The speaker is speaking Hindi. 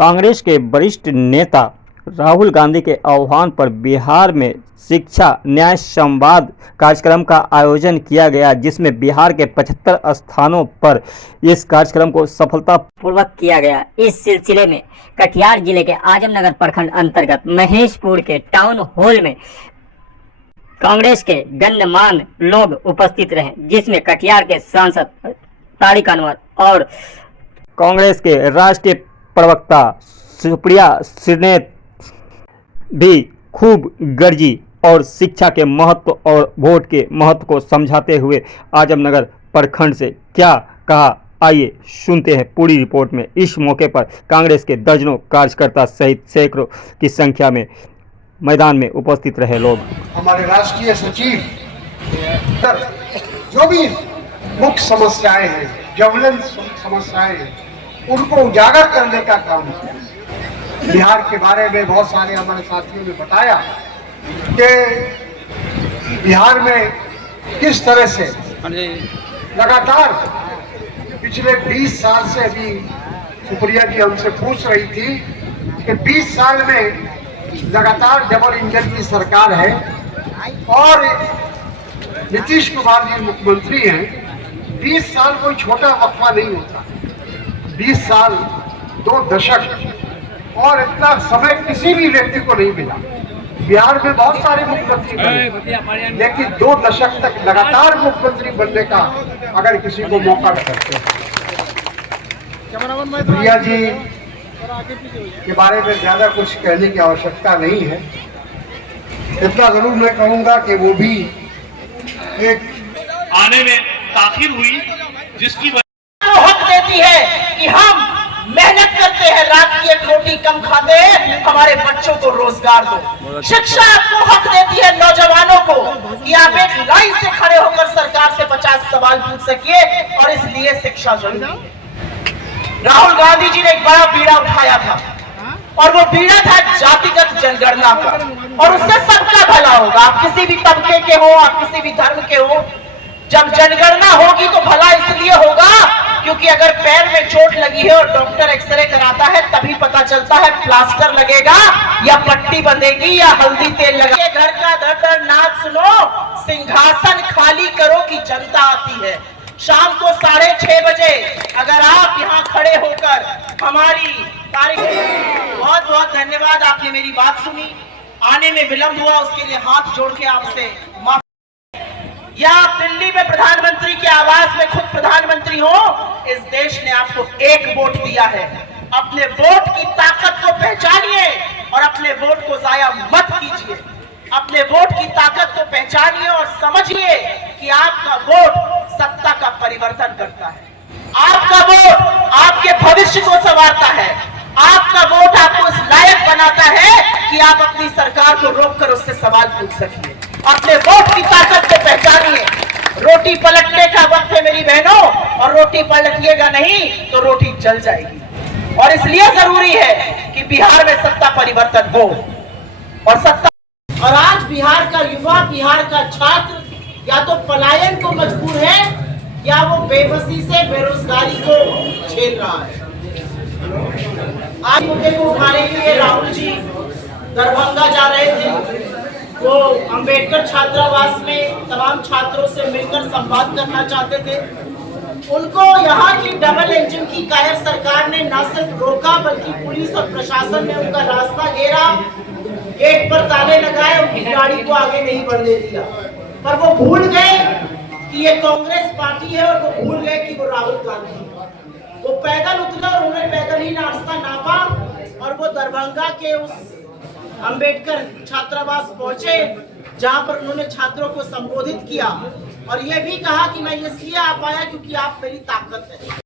कांग्रेस के वरिष्ठ नेता राहुल गांधी के आह्वान पर बिहार में शिक्षा न्याय संवाद कार्यक्रम का आयोजन किया गया, जिसमें बिहार के 75 स्थानों पर इस कार्यक्रम को सफलतापूर्वक किया गया। इस सिलसिले में कटिहार जिले के आजमनगर प्रखंड अंतर्गत महेशपुर के टाउन हॉल में कांग्रेस के गण्यमान्य लोग उपस्थित रहे, जिसमें कटिहार के सांसद तारिक अनवर और कांग्रेस के राष्ट्रीय प्रवक्ता सुप्रिया श्रीनेत भी खूब गर्जी और शिक्षा के महत्व और वोट के महत्व को समझाते हुए आजमनगर प्रखंड से क्या कहा, आइए सुनते हैं पूरी रिपोर्ट में। इस मौके पर कांग्रेस के दर्जनों कार्यकर्ता सहित सैकड़ों की संख्या में मैदान में उपस्थित रहे लोग। हमारे राष्ट्रीय सचिव जो भी मुख्य समस्याएं हैं, ज्वलंत समस्याएं हैं, उनको उजागर करने का काम किया। बिहार के बारे में बहुत सारे हमारे साथियों ने बताया कि बिहार में किस तरह से लगातार पिछले 20 साल से, अभी सुप्रिया जी हमसे पूछ रही थी कि 20 साल में लगातार डबल इंजन की सरकार है और नीतीश कुमार जी मुख्यमंत्री हैं। 20 साल कोई छोटा वक्फा नहीं होता। 20 साल 2 दशक और इतना समय किसी भी व्यक्ति को नहीं मिला। बिहार में बहुत सारे मुख्यमंत्री बने, लेकिन 2 दशक तक लगातार मुख्यमंत्री बनने का अगर किसी को मौका न करते हैं। प्रिया जी के बारे में ज्यादा कुछ कहने की आवश्यकता नहीं है। इतना जरूर मैं कहूंगा कि वो भी एक आने में ताखिर हुई, जिसकी वजह हक देती है कि हम मेहनत करते हैं, रात की एक रोटी कम खाते हैं, हमारे बच्चों को रोजगार दो। शिक्षा आपको हक देती है नौजवानों को कि आप एक लाइन से खड़े होकर सरकार से 50 सवाल पूछ सकिए, और इसलिए शिक्षा जरूरी है। राहुल गांधी जी ने एक बड़ा बीड़ा उठाया था, और वो बीड़ा था जातिगत जनगणना का, और उससे सबका भला होगा। आप किसी भी तबके के हो, आप किसी भी धर्म के हो, जब जनगणना होगी तो भला इसलिए होगा क्योंकि अगर पैर में चोट लगी है और डॉक्टर एक्सरे कराता है, तभी पता चलता है प्लास्टर लगेगा या पट्टी बंधेगी या हल्दी तेल लगेगा। घर का धड़ नाच सुनो, सिंहासन खाली करो कि जनता आती है। शाम को 6:30 बजे अगर आप यहाँ खड़े होकर हमारी तारीख, बहुत बहुत धन्यवाद, आपने मेरी बात सुनी। आने में विलंब हुआ उसके लिए हाथ जोड़ के आपसे माफी। या आप दिल्ली में प्रधानमंत्री के आवास में खुद प्रधानमंत्री हो, इस देश ने आपको एक वोट दिया है। अपने वोट की ताकत को पहचानिए और अपने वोट को जाया मत कीजिए। अपने वोट की ताकत को पहचानिए और समझिए कि आपका वोट सत्ता का परिवर्तन करता है। आपका वोट आपके भविष्य को संवारता है। आपका वोट आपको इस लायक बनाता है कि आप अपनी सरकार को रोककर उससे सवाल पूछ सकिए। अपने वोट की ताकत को पहचानिए। रोटी पलटने का वक्त है मेरी बहनों, और रोटी पलटिएगा नहीं तो रोटी जल जाएगी। और इसलिए जरूरी है कि बिहार में सत्ता परिवर्तन हो और सत्ता। और आज बिहार का युवा, बिहार का छात्र या तो पलायन को मजबूर है या वो बेबसी से बेरोजगारी को झेल रहा है। आज मुद्दे को उठाने के लिए राहुल जी दरभंगा जा रहे थे। वो अंबेडकर छात्रावास में तमाम छात्रों से मिलकर संवाद करना चाहते थे। उनको यहाँ की डबल इंजन की कायर सरकार ने न सिर्फ रोका, बल्कि पुलिस और प्रशासन ने उनका रास्ता घेरा, गेट पर ताले लगाए, उनकी गाड़ी को आगे नहीं बढ़ने दिया। पर वो भूल गए कि ये कांग्रेस पार्टी है, और वो भूल गए कि वो राहुल गांधी है। वो पैदल उतरे और उन्हें पैदल ही रास्ता नापा, और वो दरभंगा के उस अंबेडकर छात्रावास पहुंचे, जहां पर उन्होंने छात्रों को संबोधित किया और ये भी कहा कि मैं इसलिए आ पाया क्योंकि आप मेरी ताकत है।